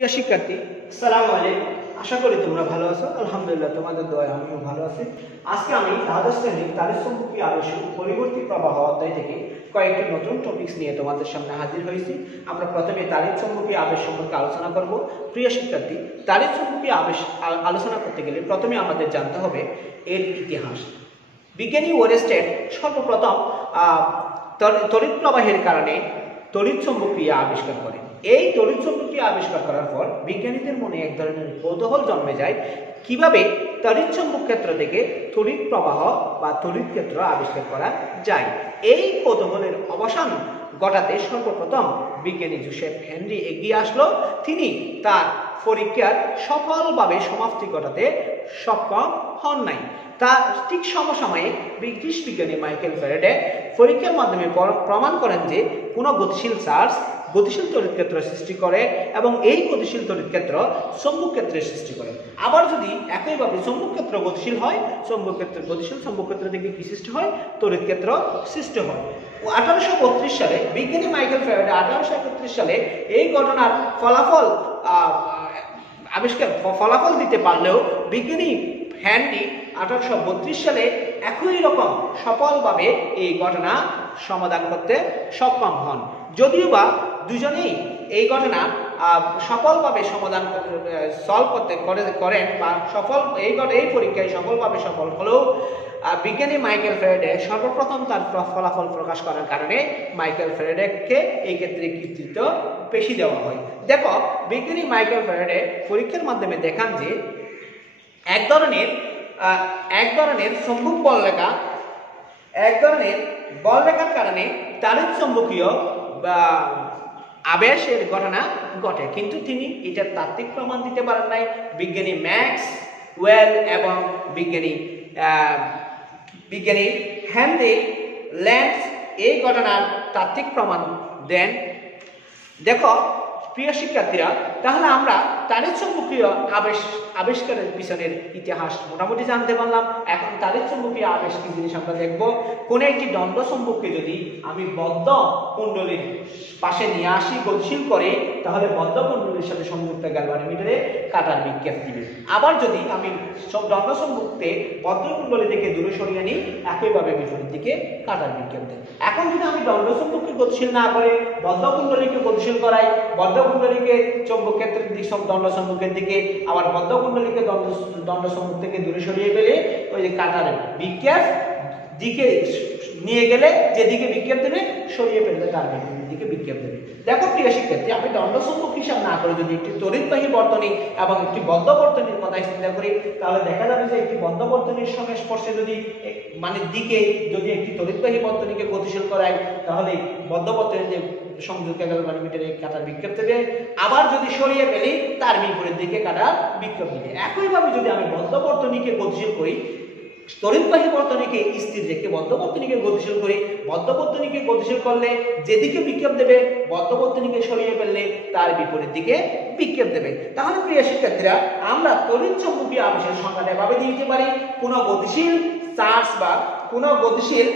প্রিয় শিক্ষার্থী, আসসালামু আলাইকুম। আশা করি তোমরা ভালো আছো। আলহামদুলিল্লাহ, তোমাদের দয়ায় আমিও ভালো আছি। আজকে আমি দ্বাদশ শ্রেণীর তাড়িৎ চুম্বকীয় আবেশ পরিবর্তী প্রবাহ অধ্যায় থেকে কয়েকটি নতুন টপিকস নিয়ে তোমাদের সামনে হাজির হয়েছি। আমরা প্রথমে তাড়িৎ চুম্বকীয় আবেশ সম্পর্কে আলোচনা করব। প্রিয় শিক্ষার্থী, তাড়িৎ চুম্বকীয় আবেশ আলোচনা করতে গেলে প্রথমে আমাদের জানতে হবে এর ইতিহাস। বিজ্ঞানী ওয়েরস্টেড সর্বপ্রথম তড়িৎ প্রবাহের কারণে তড়িৎ চুম্বকীয় আবিষ্কার করেন। এই তড়িৎ চুম্বকীয় আবিষ্কার করার পর বিজ্ঞানীদের মনে এক ধরনের কৌতূহল জন্মে যায়, কিভাবে তড়িৎ চুম্বক ক্ষেত্র থেকে তড়িৎ প্রবাহ বা তড়িৎ ক্ষেত্র আবিষ্কার করা যায়। এই কৌতূহলের অবসান ঘটাতে সর্বপ্রথম বিজ্ঞানী জোসেফ হেনরি এগিয়ে আসলো। তিনি তার পরীক্ষার সফলভাবে সমাপ্তি ঘটাতে সক্ষম হন নাই। তার ঠিক সমসাময়িক ব্রিটিশ বিজ্ঞানী মাইকেল ফ্যারাডে পরীক্ষার মাধ্যমে প্রমাণ করেন যে কোনো গতিশীল চার্জ গতিশীল তড়িৎ ক্ষেত্র সৃষ্টি করে এবং এই গতিশীল তড়িৎ ক্ষেত্র চৌম্বক ক্ষেত্রের সৃষ্টি করে। আবার যদি একইভাবে চৌম্বক ক্ষেত্র গতিশীল হয়, চৌম্বক ক্ষেত্র গতিশীল চৌম্বক ক্ষেত্র থেকে কি সৃষ্টি হয়? তড়িৎ ক্ষেত্র সৃষ্টি হয়। 1832 সালে বিজ্ঞানী মাইকেল ফ্যারাডে 1831 সালে এই ঘটনার ফলাফল দিতে পারলেও বিজ্ঞানী হেনরি 1832 সালে একই রকম সফলভাবে এই ঘটনা সমাধান করতে সক্ষম হন। যদিও বা দুজনেই এই ঘটনা সফলভাবে সমাধান করেন বা এই পরীক্ষায় সফলভাবে সফল হলেও বিজ্ঞানী মাইকেল ফ্যারাডে সর্বপ্রথম তার ফলাফল প্রকাশ করার কারণে মাইকেল ফ্যারাডেকে এই ক্ষেত্রে কৃতিত্ব বেশি দেওয়া হয়। দেখো, বিজ্ঞানী মাইকেল ফ্যারাডে পরীক্ষার মাধ্যমে দেখান যে এক ধরনের চৌম্বক বল রেখার কারণে তাড়িৎ চুম্বকীয় আবেশের ঘটনা ঘটে, কিন্তু তিনি এটার তাত্ত্বিক প্রমাণ দিতে পারেন নাই। বিজ্ঞানী ম্যাক্সওয়েল এবং বিজ্ঞানী হেনরি ল্যান্স এই ঘটনার তাত্ত্বিক প্রমাণ দেন। দেখো প্রিয় শিক্ষার্থীরা, তাহলে আমরা তাড়িৎ চুম্বকীয় আবিষ্কারের পিছনের ইতিহাস মোটামুটি জানতে পারলাম। এখন তাড়িৎ চুম্বকীয় আবেশ কি জিনিস আমরা দেখব। কোন একটি দণ্ড চুম্বককে যদি আমি বদ্ধ কুণ্ডলীর পাশে নিয়ে আসি গতিশীল করে, তাহলে বদ্ধ কুণ্ডলীর সাথে সংযুক্ত গ্যালভানোমিটারে কাঁটার বিক্ষেপ দিবে। আবার যদি আমি দণ্ড চুম্বককে বদ্ধ কুণ্ডলী থেকে দূরে সরিয়ে নিই, একইভাবে বিপরীত দিকে কাঁটার বিক্ষেপ দেয়। এখন যদি আমি দণ্ড চুম্বককে গতিশীল না করে বদ্ধ কুণ্ডলীকে গতিশীল করাই, বদ্ধ কুণ্ডলীকে চৌম্বক ক্ষেত্রের দিক দণ্ড চুম্বকের দিকে, আবার বদ্ধ কুণ্ডলীকে দণ্ড চুম্বক থেকে দূরে সরিয়ে ফেলে ওই যে কাঁটার বিক্ষেপ দিকে নিয়ে গেলে যেদিকে বিক্ষেপ দেবে সরিয়ে ফেললে তার দিকে বিক্ষেপ দেবে। দেখো প্রিয় শিক্ষার্থী, আমি দণ্ড চুম্বক হিসাব না করে যদি একটি তড়িৎবাহী বর্তনী এবং একটি বদ্ধ বর্তনীর কথা চিন্তা করি, তাহলে দেখা যাবে যে একটি বদ্ধ বর্তনীর সংস্পর্শে দিকে যদি একটি তড়িৎবাহী বর্তনীকে গতিশীল করায়, তাহলে বদ্ধ বর্তনীর যে সংযুক্ত গ্যালভানোমিটারে কাঁটার বিক্ষেপ দেবে। আবার যদি সরিয়ে ফেলি, তার বিপরীত দিকে কাঁটার বিক্ষেপ দিবে। একইভাবে যদি আমি বদ্ধ বর্তনীকে গতিশীল করি, তড়িৎবাহী বর্তনীকে স্থির রেখে বদ্ধ বর্তনীকে গতিশীল করি, বদ্ধ বর্তনীকে গতিশীল করলে যেদিকে বিক্ষেপ দেবে, বদ্ধ বর্তনীকে সরিয়ে ফেললে তার বিপরীত দিকে বিক্ষেপ দেবে। তাহলে প্রিয় শিক্ষার্থীরা, আমরা তড়িৎ চুম্বকীয় আবেশের সংজ্ঞাটা এভাবে দিতে পারি: কোনো গতিশীল চার্জ বা কোনো গতিশীল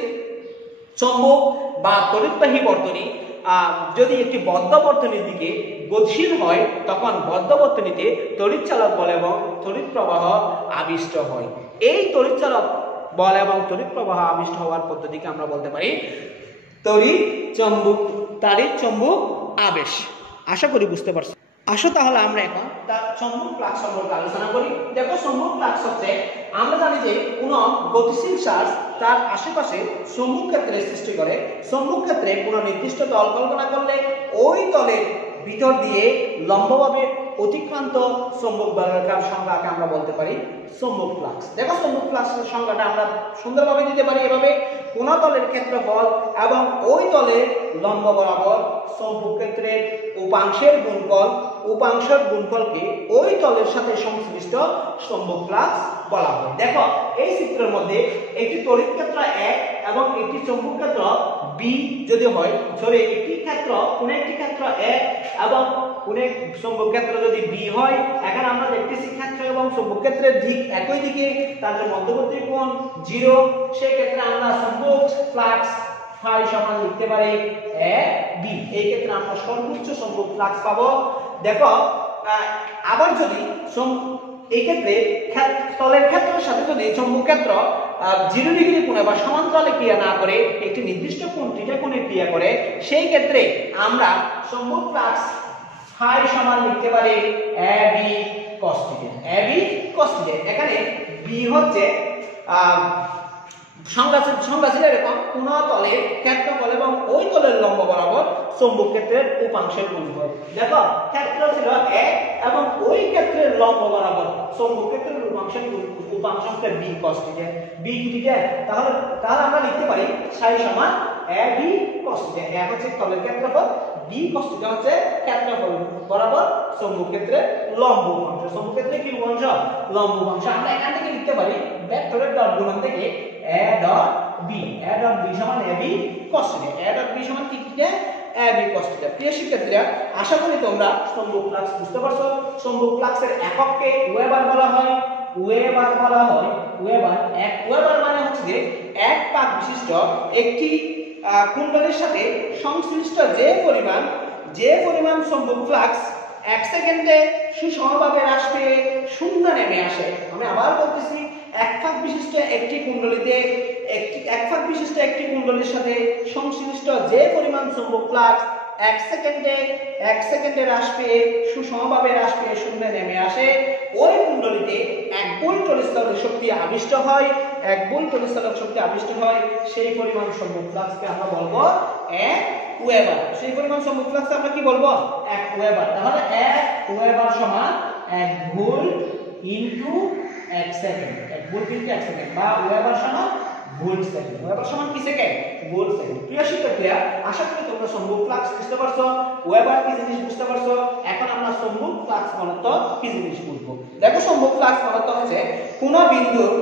চৌম্বক বা তড়িৎবাহী বর্তনী যদি একটি বদ্ধ বর্তনীর দিকে গতিশীল হয়, তখন বদ্ধ বর্তনীতে তড়িৎচালক বল এবং তড়িৎ প্রবাহ আবিষ্ট হয়। এই তড়িৎচালক বল এবং তড়িৎ প্রবাহ আবিষ্ট হওয়ার পদ্ধতিকে আমরা বলতে পারি তড়িৎ চুম্বক আবেশ। আশা করি বুঝতে পারছো। আসো তাহলে আমরা এখন তার চৌম্বক ফ্লাক্স সম্পর্কে আলোচনা করি। দেখো, চৌম্বক ফ্লাক্স হচ্ছে, আমরা জানি যে কোনো গতিশীল চার্জ তার আশেপাশে চৌম্বক ক্ষেত্রের সৃষ্টি করে। চৌম্বক ক্ষেত্রে কোনো নির্দিষ্ট তল কল্পনা করলে ওই তলের ভিতর দিয়ে লম্বভাবে অতিক্রান্ত চৌম্বক বলরেখার সংখ্যাকে আমরা বলতে পারি চৌম্বক ফ্লাক্স। দেখো, চৌম্বক ফ্লাক্সের সংখ্যাটা আমরা সুন্দরভাবে দিতে পারি এভাবে: কোন তলের ক্ষেত্রফল এবং ওই তলের লম্ব বরাবর চৌম্বক ক্ষেত্রের উপাংশের গুণফলকে ওই তলের সাথে সংশ্লিষ্ট চৌম্বক ফ্লাক্স বলা হয়। দেখো, এই চিত্রের মধ্যে একটি তড়িৎ ক্ষেত্র 1 এবং একটি চৌম্বক ক্ষেত্র B যদি হয়, একটি ক্ষেত্র 1 এবং চৌম্বক ক্ষেত্র যদি B হয়, এখানে আমরা দেখতেছি ক্ষেত্র এবং চৌম্বক ক্ষেত্রের দিক একই দিকে, তাদের মধ্যবর্তী কোণ 0। সেই ক্ষেত্রে আমরা চৌম্বক ফ্লাক্স ফাই সমান লিখতে পারি a b। এই ক্ষেত্রে আমরা সর্বোচ্চ চৌম্বক ফ্লাক্স পাবো। দেখো আবার যদি এই ক্ষেত্রে তলের ক্ষেত্রের সাথে যদি চৌম্বক ক্ষেত্র 0 ডিগ্রি কোণে বা সমান্তরালে ক্রিয়া না করে একটি নির্দিষ্ট কোণ থিটা কোণে ক্রিয়া করে, সেই ক্ষেত্রে আমরা চৌম্বক ফ্লাক্স ফাই সমান লিখতে পারি ab cos θ। ab cos θ, এখানে b হচ্ছে সংজ্ঞা ছিল এরকম: কোন তলের ক্ষেত্রফল এবং ওই তলের লম্ব বরাবর চৌম্বক ক্ষেত্রের উপাংশের গুণফল। দেখো ক্ষেত্র ছিল 1 এবং ওই ক্ষেত্রের লম্ব বরাবর চৌম্বক ক্ষেত্রের উপাংশ হচ্ছে b cos θ। b কি θ? তাহলে আমরা লিখতে পারি সাই সমান ab cos θ। এক হচ্ছে তলের ক্ষেত্রফল, b cos θ হচ্ছে ক্ষেত্রফল বরাবর চৌম্বক ক্ষেত্রের লম্ব উপাংশ। চৌম্বক ক্ষেত্রে কি উপাংশ? লম্ব উপাংশ। আমরা এখান থেকে লিখতে পারি ভেক্টরের ডট গুণন থেকে a dot b সমান ab cos θ। a dot b সমান কি কি? ab cos θ। প্রিয় শিক্ষার্থীরা, আশা করি তোমরা চৌম্বক ফ্লাক্স বুঝতে পারছো। চৌম্বক ফ্লাক্সের একককে ওয়েবার বলা হয়। ওয়েবার মানে হচ্ছে যে এক পাক বিশিষ্ট একটি কুণ্ডলীর সাথে সংশ্লিষ্ট যে পরিমাণ চৌম্বক ফ্লাক্স 1 সেকেন্ডে সুষমভাবে হ্রাস পেয়ে শূন্য নেমে আসে। আমি আবার বলতেছি, এক ফাঁক বিশিষ্ট একটি কুণ্ডলীর সাথে সংশ্লিষ্ট যে পরিমাণ চৌম্বক ফ্লাক্স 1 সেকেন্ডে হ্রাস পেয়ে সুষমভাবে হ্রাস পেয়ে শূন্যে নেমে আসে, ওই কুণ্ডলীতে 1 বুল তড়িৎচালক শক্তি আবিষ্ট হয়। সেই পরিমাণ চৌম্বক ফ্লাক্সকে আমরা বলবো 1 ওয়েবার। সেই পরিমাণ চৌম্বক ফ্লাক্স আমরা কি বলবো? 1 ওয়েবার। তাহলে 1 ওয়েবার সমান 1 বুল ইনটু 1 সেকেন্ড। 1 বুল ইনটু 1 সেকেন্ড বা ওয়েবার সমান ভোল্ট সেকেন্ড। ওয়েবার সমান কি সেকেন্ড? Volt second. প্রিয় শিক্ষার্থীরা, আশা করি তোমরা চৌম্বক ফ্লাক্স বুঝতে পারছো, ওয়েবার কি জিনিস বুঝতে পারছো। এখন আমরা চৌম্বক ফ্লাক্স ঘনত্ব কি জিনিস বুঝবো। দেখো, চৌম্বক ফ্লাক্স ঘনত্ব হচ্ছে কোন বিন্দুর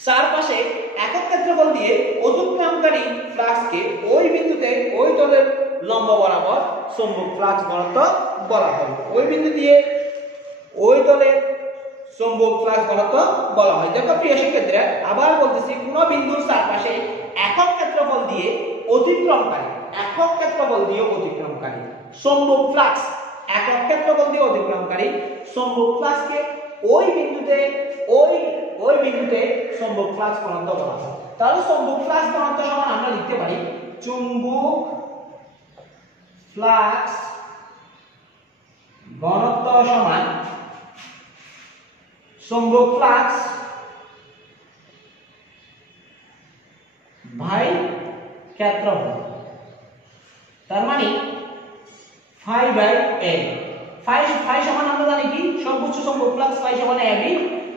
চারপাশে একক ক্ষেত্রফল দিয়ে অতিক্রমকারী ফ্লাক্সকে ওই বিন্দুতে ওই তলের লম্ব বরাবর চৌম্বক ফ্লাক্স ঘনত্ব বলা হয়। ওই বিন্দু দিয়ে ওই তলের চৌম্বক ফ্লাক্স ঘনত্ব বলা হয়। দেখো প্রিয় শিক্ষার্থীরা, আবার বলতেছি, কোন বিন্দুর চারপাশে একক ক্ষেত্রফল দিয়ে অতিক্রমকারী চৌম্বক ফ্লাক্স, একক ক্ষেত্রফল দিয়ে অতিক্রমকারী চৌম্বক ফ্লাক্সকে ওই বিন্দুতে চৌম্বক ফ্লাক্স ঘনত্ব বলা হয়। তাহলে চৌম্বক ফ্লাক্স ঘনত্ব সমান আমরা লিখতে পারি চৌম্বক ফ্লাক্স ঘনত্ব সমান চৌম্বক ফ্লাক্স ভাই ক্ষেত্রফল। তার মানে ফাই বাই a। ফাই সমান আমরা জানি কি? সর্বোচ্চ চৌম্বক ফ্লাক্স ফাই সমান ab।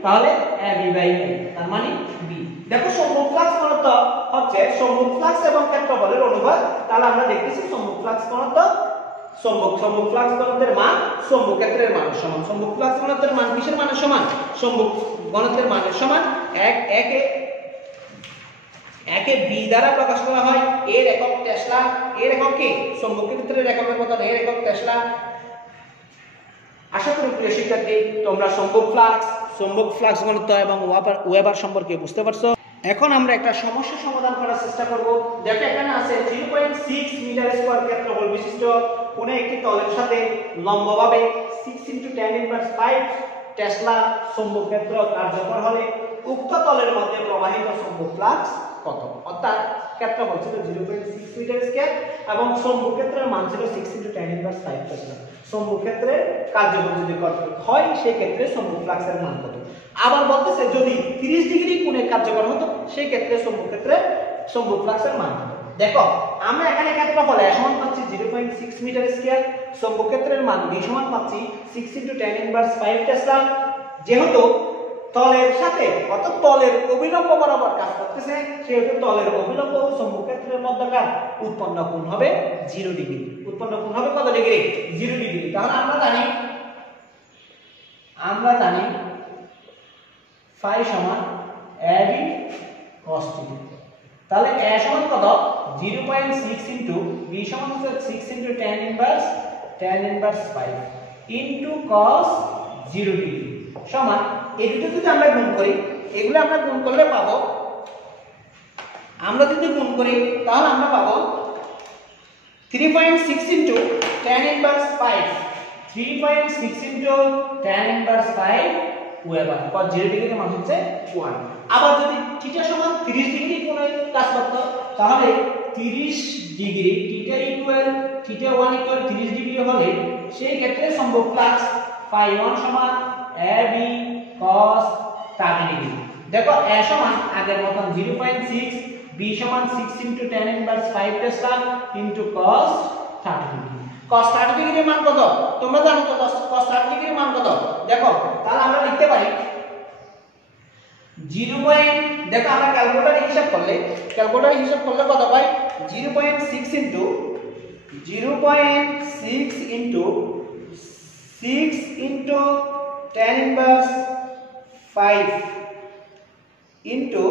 তাহলে ab বাই a, তার মানে b। দেখো, চৌম্বক ফ্লাক্স ঘনত্ব হচ্ছে চৌম্বক ফ্লাক্স এবং ক্ষেত্রফলের অনুপাত। তাহলে আমরা দেখতেছি চৌম্বক ফ্লাক্স ঘনত্ব, চৌম্বক ফ্লাক্স ঘনত্বের মান চৌম্বক ক্ষেত্রের মানের সমান। চৌম্বক ফ্লাক্স ঘনত্বের মান কিসের মানের সমান? চৌম্বক ঘনত্বের মানের সমান। একে b দ্বারা প্রকাশ করা হয়। এর একক টেসলা, এর একক কি? চৌম্বক ক্ষেত্রের এককের মতন এর একক টেসলা। আশা করি প্রিয় শিক্ষার্থী, তোমরা চৌম্বক ফ্লাক্স ঘনত্ব এবং ওয়েবার সম্পর্কে বুঝতে পারছো। এখন আমরা একটা সমস্যা সমাধান করার চেষ্টা করব। দেখো, এখানে আছে 0.6 মিটার স্কয়ার ক্ষেত্রফল বিশিষ্ট কোন একটি তলের সাথে লম্বভাবে 6 × 10⁵ টেসলা চৌম্বক ক্ষেত্র কার্যকর হলে উক্ত তলের মধ্যে প্রবাহিত চৌম্বক ফ্লাক্স কত? অর্থাৎ ক্ষেত্রফল ছিল 0.6 মিটার স্কয়ার এবং চৌম্বক ক্ষেত্রের মান ছিল 6 × 10⁵ টেসলা। চৌম্বক ক্ষেত্রের কার্যকর যদি হয়, সেই ক্ষেত্রে চৌম্বক ফ্লাক্সের মান কত? আবার বলতেছে, যদি 30 ডিগ্রি কোণে কার্যকর হতো, সেই ক্ষেত্রে চৌম্বক ফ্লাক্সের মান কত? দেখো, আমরা এখানে ক্ষেত্রফল a সমান পাচ্ছি 0.6 মিটার স্কয়ার, চৌম্বক ক্ষেত্রের মান b সমান পাচ্ছি 6 × 10⁵ টেসলা। যেহেতু তলের সাথে অর্থাৎ তলের অভিলম্ব বরাবর কাজ করতেছে, সেহেতু তলের অভিলম্ব ও চৌম্বক ক্ষেত্রের মধ্যকার উৎপন্ন কোণ হবে 0 ডিগ্রি। উৎপন্ন কোণ হবে কত ডিগ্রি? 0 ডিগ্রি। তাহলে আমরা জানি ফাই সমান ab cos θ। তাহলে a সমান কত? 0.6 ইনটু b সমান হচ্ছে 6 × 10⁵ ইনটু cos 0 ডিগ্রি সমান, এই দুটো যদি আমরা গুণ করি, এগুলো আমরা গুণ করলে পাবো, আমরা যদি গুণ করি তাহলে আমরা পাবো 3.6 × 10⁵ 3.6 into tan inverse 5 weber cos 0 ডিগ্রির মান হচ্ছে 1। আবার যদি থিটা সমান 30 ডিগ্রি কোণে কাজ করত তাহলে 30 degree theta equal theta 1 equal 30 degree হলে সেই ক্ষেত্রে সম্ভব প্লাস phi 1 সমান ab cos 30 ডিগ্রি। দেখো a সমান আগের মতন 0.6, b সমান 6 into tan inverse 5 Tesla into cos 30 degree. cos 30 ডিগ্রির মান কত তোমরা জানো তো? cos 30 ডিগ্রির মান কত? দেখো তাহলে আমরা লিখতে পারি 0. দেখো আমরা ক্যালকুলেটরে হিসাব করলে কত পাই? 0.6 into 6 into tan inverse 5 into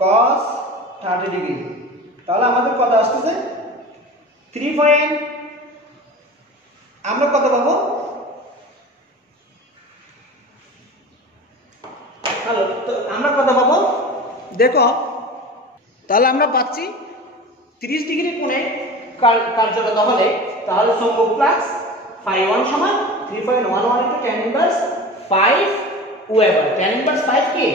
cos 30 degree. তাহলে আমাদের কত আসছে? 3. আমরা কত পাবো? হ্যালো, তো আমরা কত পাবো? দেখো তাহলে আমরা পাচ্ছি 30 ডিগ্রি কোণে কার্যরত হলে তাহলে সম্ভব প্লাস phi 1 সমান 3.11 into tan inverse 5 weber. tan inverse 5 কি?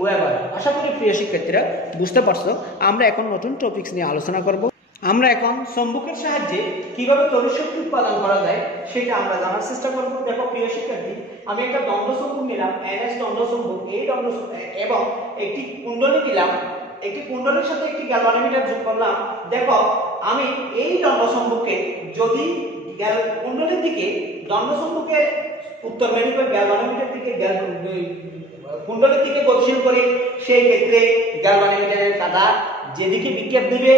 ওয়েবার। আশা করি প্রিয় শিক্ষার্থীরা বুঝতে পারছো। আমরা এখন নতুন টপিকস নিয়ে আলোচনা করব। আমরা এখন চৌম্বকের সাহায্যে কিভাবে তড়িৎ শক্তি উৎপাদন করা যায় সেটা আমরা জানার চেষ্টা করব। দেখো প্রিয় শিক্ষার্থী, আমি একটা দণ্ড চৌম্বক নিলাম, NS দণ্ড চৌম্বক, এই দণ্ড এবং একটি কুণ্ডলী নিলাম, একটি কুণ্ডলীর সাথে একটি গ্যালভানোমিটার যোগ করলাম। দেখো আমি এই দণ্ড চৌম্বককে যদি কুণ্ডলীর দিকে দণ্ড চৌম্বকের উত্তর মেরু বা গ্যালভানোমিটার দিকে কুণ্ডলীর দিকে গতিশীল করি, সেই ক্ষেত্রে গ্যালভানোমিটারের কাঁটা যেদিকে বিক্ষেপ দিবে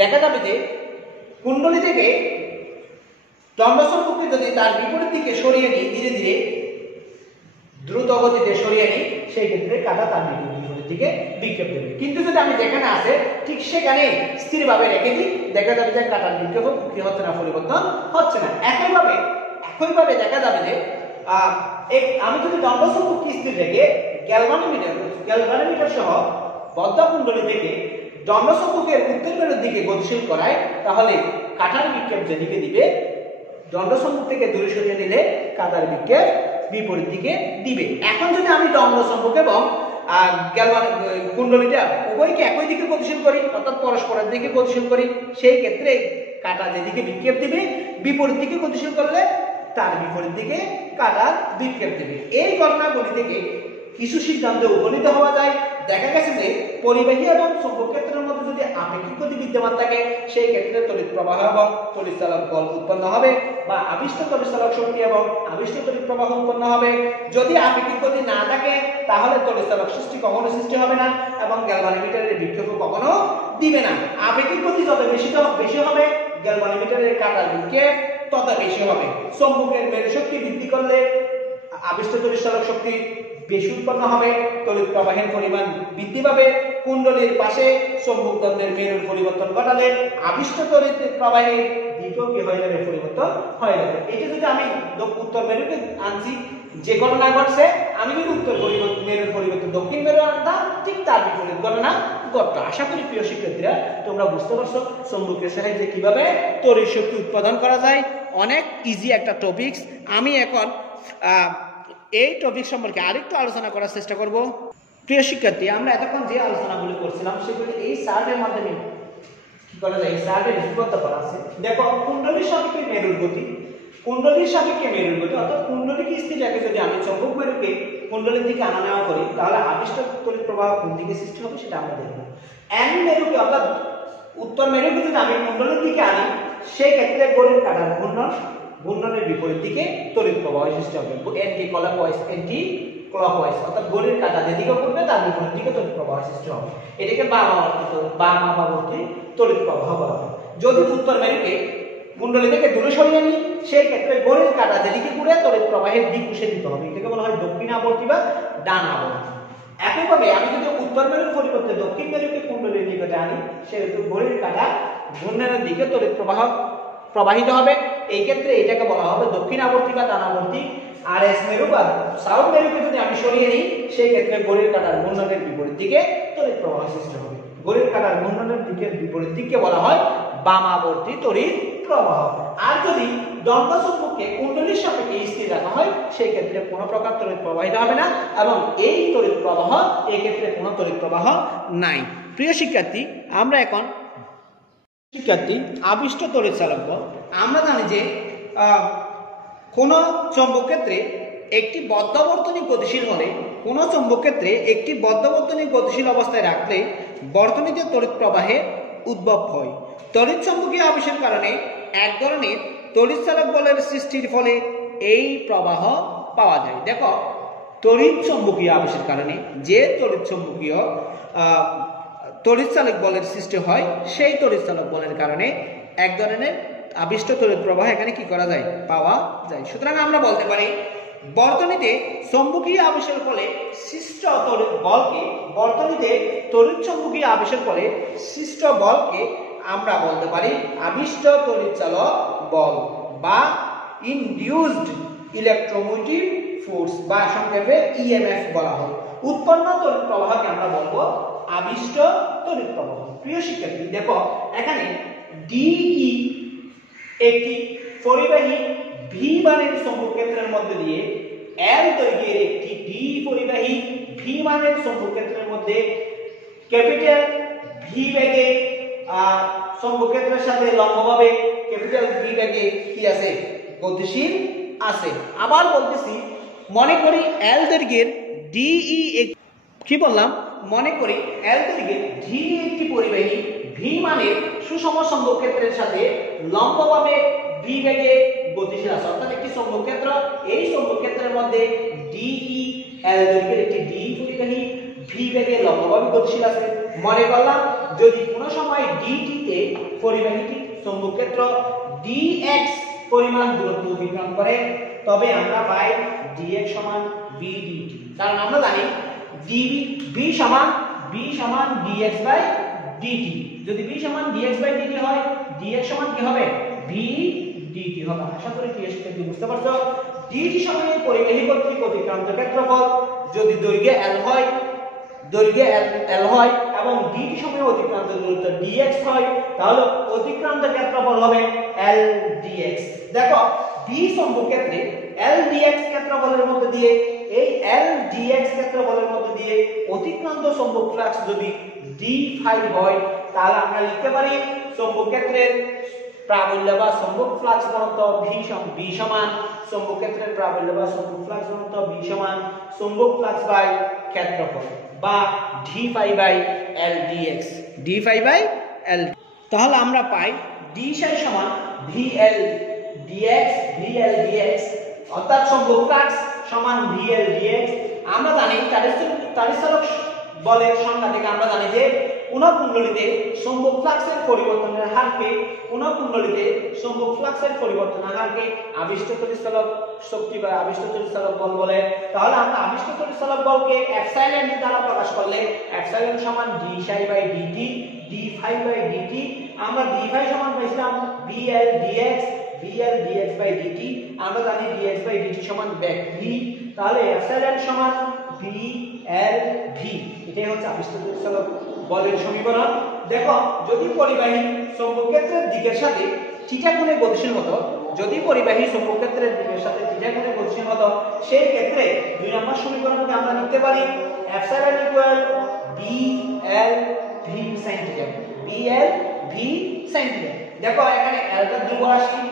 দেখা যাবে যে কুণ্ডলী থেকে দণ্ড চৌম্বককে যদি তার বিপরীত দিকে সরিয়ে নিই, ধীরে ধীরে দ্রুত গতিতে সরিয়ে নিই, সেই ক্ষেত্রে কাঁটা তার বিপরীত দিকে বিক্ষেপ দেবে। কিন্তু যদি আমি যেখানে আছে ঠিক সেখানে স্থিরভাবে রেখে দিই, দেখা যাবে যে কাঁটার বিক্ষেপ কি হচ্ছে না, পরিবর্তন হচ্ছে না। একইভাবে দেখা যাবে যে আমি যদি দণ্ড চৌম্বককে স্থির রেখে গ্যালভানোমিটার সহ বদ্ধ কুণ্ডলী থেকে দণ্ড চৌম্বকের উত্তর মেরুর দিকে গতিশীল করায়, তাহলে কাঁটার বিক্ষেপ যেদিকে দিবে দণ্ড চৌম্বক থেকে দূরে সরিয়ে দিলে কাঁটার বিক্ষেপ বিপরীত দিকে দিবে। এখন যদি আমি দণ্ড চৌম্বক এবং কুণ্ডলীটা উভয়কে একই দিকে গতিশীল করি, অর্থাৎ পরস্পরের দিকে গতিশীল করি, সেই ক্ষেত্রে কাঁটা যেদিকে বিক্ষেপ দিবে বিপরীত দিকে গতিশীল করলে তার বিপরীত দিকে কাঁটার বিক্ষেপ দেবে। এই ঘটনাগুলি থেকে কিছু সিদ্ধান্তে উপনীত হওয়া যায়। দেখা গেছে যে পরিবাহী এবং চৌম্বক ক্ষেত্রের মধ্যে যদি আপেক্ষিক গতি বিদ্যমান থাকে, সেই ক্ষেত্রে তড়িৎ প্রবাহ এবং তড়িৎচালক বল উৎপন্ন হবে, বা আবিষ্ট তড়িৎচালক শক্তি এবং আবিষ্ট তড়িৎ প্রবাহ উৎপন্ন হবে। যদি আপেক্ষিক গতি না থাকে তাহলে তড়িৎচালক কখনো সৃষ্টি হবে না এবং গ্যালভানোমিটারের বিক্ষেপ কখনো দিবে না। আপেক্ষিক গতি যত বেশি হবে, গ্যালভানোমিটারের কাঁটার বিক্ষেপ তত বেশি হবে। চৌম্বকের মেরু শক্তি বৃদ্ধি করলে আবিষ্ট তড়িৎচালক শক্তি বেশি উৎপন্ন হবে, তড়িৎ প্রবাহের পরিমাণ বৃদ্ধি পাবে। কুণ্ডলীর পাশে চৌম্বক দ্বন্দ্বের মেরুর পরিবর্তন ঘটালে আবিষ্ট তড়িৎ প্রবাহের দিকও কি হয়ে যাবে, পরিবর্তন হয়ে যাবে। এটা যদি আমি উত্তর মেরুকে আনছি, যে ঘটনা ঘটছে আমি যদি উত্তর মেরুর পরিবর্তন দক্ষিণ মেরু আনতাম, ঠিক তার বিপরীত ঘটনা ঘটতো। আশা করি প্রিয় শিক্ষার্থীরা তোমরা বুঝতে পারছো চৌম্বকের সাহায্যে কিভাবে তড়িৎ শক্তি উৎপাদন করা যায়। অনেক ইজি একটা টপিকস। আমি এখন এই টপিক সম্পর্কে আরেকটু আলোচনা করার চেষ্টা করব। প্রিয় শিক্ষার্থী, আমরা এতক্ষণ যে আলোচনাগুলি করছিলাম সেগুলি এই চার্টের মাধ্যমে কি করা যায়, এই চার্টে লিপিবদ্ধ করা আছে। দেখো কুণ্ডলীর সাপেক্ষে মেরুর গতি, অর্থাৎ কুণ্ডলীকে স্থির রেখে যদি আমি চৌম্বক মেরুকে কুণ্ডলীর দিকে আনা নেওয়া করি, তাহলে আবিষ্ট তড়িৎ প্রবাহ কোন দিকে সৃষ্টি হবে সেটা আমরা দেখব। এন মেরুকে অর্থাৎ উত্তর মেরুকে যদি আমি কুণ্ডলীর দিকে আনি, সেই ক্ষেত্রে ঘড়ির কাঁটার ঘূর্ণনের বিপরীত দিকে তড়িৎ প্রবাহ সৃষ্টি হবে। অ্যান্টি ক্লকওয়াইজ অর্থাৎ ঘড়ির কাঁটা যেদিকে ঘুরবে তার বিপরীত দিকে তড়িৎ প্রবাহ সৃষ্টি হবে। এটাকে বামাবর্তী তড়িৎ প্রবাহ বলা হয়। যদি উত্তর মেরুকে কুণ্ডলী থেকে দূরে সরিয়ে নিই, সেই ক্ষেত্রে ঘড়ির কাঁটা যেদিকে ঘুরে তড়িৎ প্রবাহের দিক উসে দিতে হবে। এটাকে বলা হয় দক্ষিণাবর্তী বা ডানাবর্তী। একইভাবে আমি যদি উত্তর মেরুর পরিবর্তে দক্ষিণ মেরুকে কুণ্ডলীর নিকটে আনি, সেহেতু ঘড়ির কাঁটা ঘূর্ণনের দিকে তড়িৎ প্রবাহ প্রবাহিত হবে। এই ক্ষেত্রে এটাকে বলা হবে দক্ষিণাবর্তী বা ডানাবর্তী। আর এস মেরু বা সাউথ মেরুকে যদি আমি সরিয়ে নিই, সেই ক্ষেত্রে ঘড়ির কাঁটার ঘূর্ণনের বিপরীত দিকে তড়িৎ প্রবাহ সৃষ্টি হবে। ঘড়ির কাঁটার ঘূর্ণনের দিকের বিপরীত দিককে বলা হয় বামাবর্তী তড়িৎ প্রবাহ। আর যদি দণ্ড চুম্বককে কুণ্ডলীর সাপেক্ষে স্থির রাখা হয় সেই ক্ষেত্রে কোনো প্রকার তড়িৎ প্রবাহিত হবে না এবং এই তড়িৎ প্রবাহ এই ক্ষেত্রে কোনো তড়িৎ প্রবাহ নাই। প্রিয় শিক্ষার্থী, আমরা এখন আবিষ্ট তড়িৎ চালক বল। আমরা জানি যে কোন চৌম্বক ক্ষেত্রে একটি বদ্ধবর্তনী গতিশীল হলে কোন চৌম্বক ক্ষেত্রে একটি বদ্ধবর্তনী গতিশীল অবস্থায় রাখলে বর্তনীতে তড়িৎ প্রবাহের উদ্ভব হয়। তড়িৎ চৌম্বকীয় আবেশের কারণে এক ধরনের তড়িৎ চালক বলের সৃষ্টির ফলে এই প্রবাহ পাওয়া যায়। দেখো, তড়িৎ চৌম্বকীয় আবেশের কারণে যে তড়িৎ চৌম্বকীয় তড়িৎ চালক বলের সৃষ্টি হয় সেই তড়িৎ চালক বলের কারণে এক ধরনের আবিষ্ট তড়িৎ প্রবাহ এখানে কি করা যায়, পাওয়া যায়। সুতরাং আমরা বলতে পারি বর্তনীতে চৌম্বকীয় আবেশের ফলে সৃষ্ট তড়িৎ বলকে, বর্তনীতে তড়িৎ চৌম্বকীয় আবেশের ফলে সৃষ্ট বলকে আমরা বলতে পারি আবিষ্ট তড়িৎ চালক বল বা ইনডিউসড ইলেকট্রোমোটিভ ফোর্স বা সংক্ষেপে ইএমএফ বলা হয়। উৎপন্ন তড়িৎ প্রবাহকে আমরা বলবো আবিষ্ট তড়িৎ প্রবাহ। প্রিয় শিক্ষার্থী, দেখো এখানে ডিই একটি পরিবাহী ভি মানের চৌম্বক ক্ষেত্রের মধ্যে দিয়ে এল দৈর্ঘ্যের একটি ডি পরিবাহী ভি মানের চৌম্বক ক্ষেত্রের মধ্যে ক্যাপিটাল ভি বেগে চৌম্বক ক্ষেত্রের সাথে লম্বভাবে ক্যাপিটাল ভি বেগে কি আছে, গতিশীল আছে। আবার বলতেছি, মনে করি এল দৈর্ঘ্যের ডিই কি বললাম, মনে করি এল দৈর্ঘ্যের ডি একটি পরিবাহী ভি মানের সুষম চৌম্বক ক্ষেত্রের সাথে লম্বভাবে ভি বেগে গতিশীল আছে। অর্থাৎ একটি চৌম্বক ক্ষেত্র, এই চৌম্বক ক্ষেত্রের মধ্যে ডিই এল দৈর্ঘ্যের একটি ডি পরিবাহী ভি বেগে লম্বভাবে গতিশীল আছে। মনে করলাম যদি কোনো সময় ডিটি তে পরিবাহীটি চৌম্বক ক্ষেত্র ডিএক্স পরিমাণ দূরত্ব অতিক্রম করে তবে আমরা পাই ডিএক্স সমান বি ডিটি। কারণ আমরা জানি বি সমান ডিএক্স বাই ডিটি। যদি বি সমান ডিএক্স বাই ডিটি হয়, ডিএক্স সমান কি হবে, বি ডিটি হবে। আশা করি কি বুঝতে পারছো। ডিটি সময়ে পরিবাহী কর্তৃক অতিক্রান্ত ক্ষেত্রফল যদি দৈর্ঘ্য এল হয় এবং ডিটি সময়ে অতিক্রান্ত দূরত্ব ডিএক্স হয়, তাহলে অতিক্রান্ত ক্ষেত্রফল হবে এল ডিএক্স। দেখো, ডি চৌম্বক ক্ষেত্রে এল ডিএক্স ক্ষেত্রফলের মধ্যে দিয়ে, এই এল ডিএক্স ক্ষেত্রফলের মধ্যে দিয়ে অতিক্রান্ত চৌম্বক ফ্লাক্স যদি ডি ফাই হয়, তাহলে আমরা লিখতে পারি চৌম্বক ক্ষেত্রের প্রাবল্য বা চৌম্বক ফ্লাক্স ঘনত্ব বি সমান চৌম্বক ক্ষেত্রের প্রাবল্য বা চৌম্বক ফ্লাক্স ঘনত্ব বি সমান চৌম্বক ফ্লাক্স বাই ক্ষেত্রফল বা d phi by l dx, d phi by l. তাহলে আমরা পাই ডি সাই সমান ভিএল ডিএক্স অর্থাৎ চৌম্বক ফ্লাক্স সমান ভিএল ডিএক্স। আমরা জানি তাড়িৎ চালক বলের সংজ্ঞা থেকে আমরা জানি যে কোন কুণ্ডলীতে চৌম্বক ফ্লাক্সের পরিবর্তনের হারকে আবিষ্ট তড়িৎ চালক শক্তি বা আবিষ্ট তড়িৎ চালক বল বলে। তাহলে আমরা আবিষ্ট তড়িৎ চালক বলকে এপসাইলন দ্বারা প্রকাশ করলে এপসাইলন সমান d psi by dt, d phi by dt. আমরা ডি ফাই সমান পাইছিলাম ভিএল ডিএক্স বাই ডিটি। আমরা জানি ডিএক্স বাই ডিটি সমান ব্যাক ভি। তাহলে এপসাইলন সমান ভিএল ভি। এটাই হচ্ছে আবিষ্ট তড়িৎ চালক বলের সমীকরণ। দেখো, যদি পরিবাহী চৌম্বক ক্ষেত্রের দিকের সাথে থিটা কোণে গতিশীল হতো, সেই ক্ষেত্রে 2 নম্বর সমীকরণকে আমরা লিখতে পারি epsilon equal bl v sin theta, bl v sin theta. দেখো, এখানে এলটা ধ্রুব রাশি,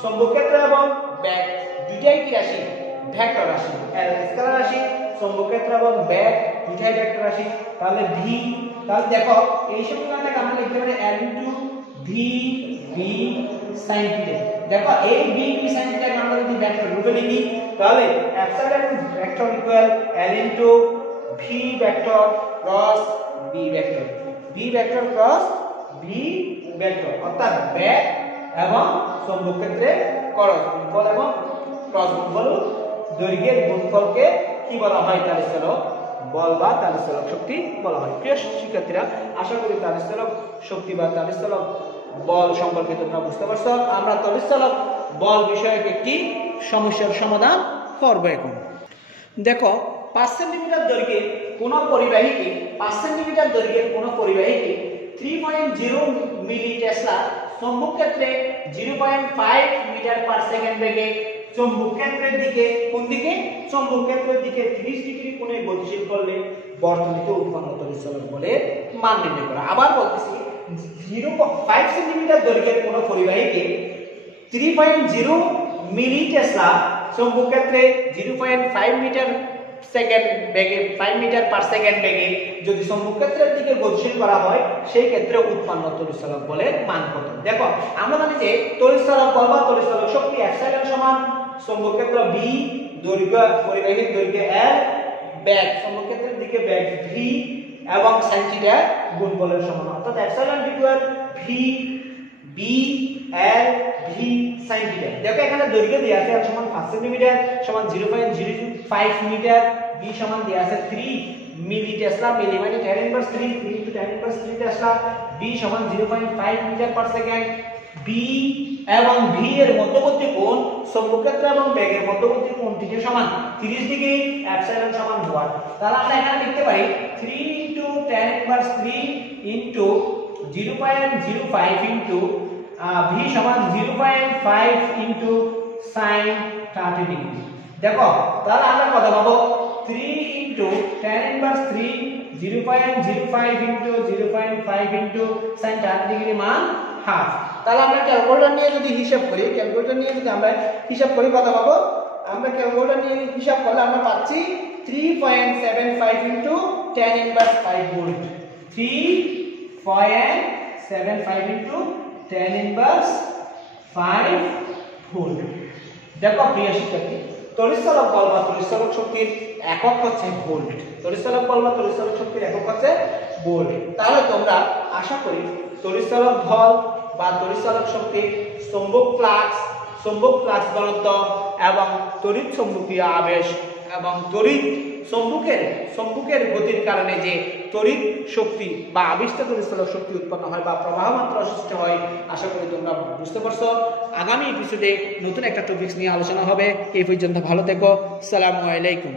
চৌম্বক ক্ষেত্র এবং ব্যাক দুইটাই কি রাশি, ভেক্টর রাশি। এল স্কেলার রাশি, চৌম্বক ক্ষেত্র এবং ব্যাক দুইটাই ভেক্টর রাশি। তাহলে ভি, তাহলে দেখো এই সমীকরণটাকে আমরা লিখতে পারি L into V V sin theta. দেখো, এই ভি ভি sin থিটাকে আমরা যদি ভেক্টর রূপে লিখি তাহলে epsilon vector equal L into v vector cross B vector, B vector cross B vector. অর্থাৎ ব্যাক এবং চৌম্বক ক্ষেত্রের ক্রস গুণফল এবং ক্রস গুণফল দৈর্ঘ্যের গুণফলকে কি বলা হয়, তাড়িৎ চালক বল বা তাড়িৎ চালক শক্তি বলা হয়। প্রিয় শিক্ষার্থীরা, আশা করি তাড়িৎ চালক শক্তি বা তাড়িৎ চালক বল সম্পর্কে তোমরা বুঝতে পারছো। আমরা তাড়িৎ চালক বল বিষয়ক একটি সমস্যার সমাধান করব এখন। দেখো, 5 সেন্টিমিটার দৈর্ঘ্যের কোন পরিবাহীকে 3.0 মিলি টেসলা চৌম্বক ক্ষেত্রে 0.5 মিটার পার সেকেন্ড বেগে চৌম্বক ক্ষেত্রের দিকে কোন দিকে চৌম্বক ক্ষেত্রের দিকে 30 ডিগ্রি কোণে গতিশীল করলে বর্তনীতে উৎপন্ন তড়িৎ চলক বলের মান নির্ণয় করা। আবার বলতেছি 0.5 সেন্টিমিটার দৈর্ঘ্যের কোন পরিবাহীকে 3.0 মিলি টেসলা চৌম্বক ক্ষেত্রে 0.5 মিটার সেকেন্ড বেগে 5 মিটার পার সেকেন্ড বেগে যদি চৌম্বক ক্ষেত্রের দিকে গতিশীল করা হয় সেই ক্ষেত্রে উৎপন্ন তড়িৎ চলক বলের মান কত। দেখো আমরা জানি যে তড়িৎ চলক বল বা তড়িৎ চলক শক্তি এপসাইলন সমান চৌম্বক ক্ষেত্র b, দৈর্ঘ্য পরিবাহীর দৈর্ঘ্য l, বেগ চৌম্বক ক্ষেত্রের দিকে বেগ v এবং sin থিটা গুণ বলের সমান, অর্থাৎ epsilon equal v b l v sin theta. দেখো এখানে দৈর্ঘ্য দেয়া আছে l সমান 5 সেমি সমান 0.05 মিটার, b সমান দেয়া আছে 3 মিলি টেসলা, মিলি মানে 10 ইনভার্স 3 * 10 ইনভার্স 3 টেসলা, b সমান 0.5 মিটার পার সেকেন্ড। b এবং v এর মধ্যবর্তী কোণ চৌম্বক ক্ষেত্র এবং বেগের মধ্যবর্তী কোণ থেকে সমান 30 ডিগ্রি, এপসাইলন সমান 1। তাহলে আমরা এখানে লিখতে পারি 3 * 10 ইনভার্স 3 * 0.05 ইনটু v সমান 0.5 ইনটু sin 30 ডিগ্রি। দেখো তাহলে আমরা কত পাবো 3 * 10 inverse 3 0.05 into 0.5 into sin 30 degree মান হাফ। তাহলে আমরা ক্যালকুলেটর নিয়ে যদি হিসাব করি, ক্যালকুলেটর নিয়ে যদি আমরা হিসাব করি কত পাবো, আমরা ক্যালকুলেটর নিয়ে হিসাব করলে আমরা পাচ্ছি 3.75 into 10 inverse 5 volt, 3.75 into 10 inverse 5 volt. দেখো প্রিয় শিক্ষার্থী, তড়িৎ চলক বল বা তড়িৎ চলক শক্তির একক হচ্ছে ভোল্ট। তড়িৎ চলক বল বা তড়িৎ চলক শক্তির একক হচ্ছে ভোল্ট। তাহলে তোমরা আশা করি তড়িৎ চলক বল বা তড়িৎ চলক শক্তির চৌম্বক ফ্লাক্স ঘনত্ব এবং তড়িৎ চৌম্বকীয় আবেশ এবং তড়িৎ চৌম্বকের গতির কারণে যে তড়িৎ শক্তি বা আবিষ্ট তড়িৎ চলক শক্তি উৎপন্ন হয় বা প্রবাহ মাত্রা সৃষ্টি হয়, আশা করি তোমরা বুঝতে পারছো। আগামী এপিসোডে নতুন একটা টপিকস নিয়ে আলোচনা হবে। এই পর্যন্ত ভালো থেকো। আসসালামু আলাইকুম।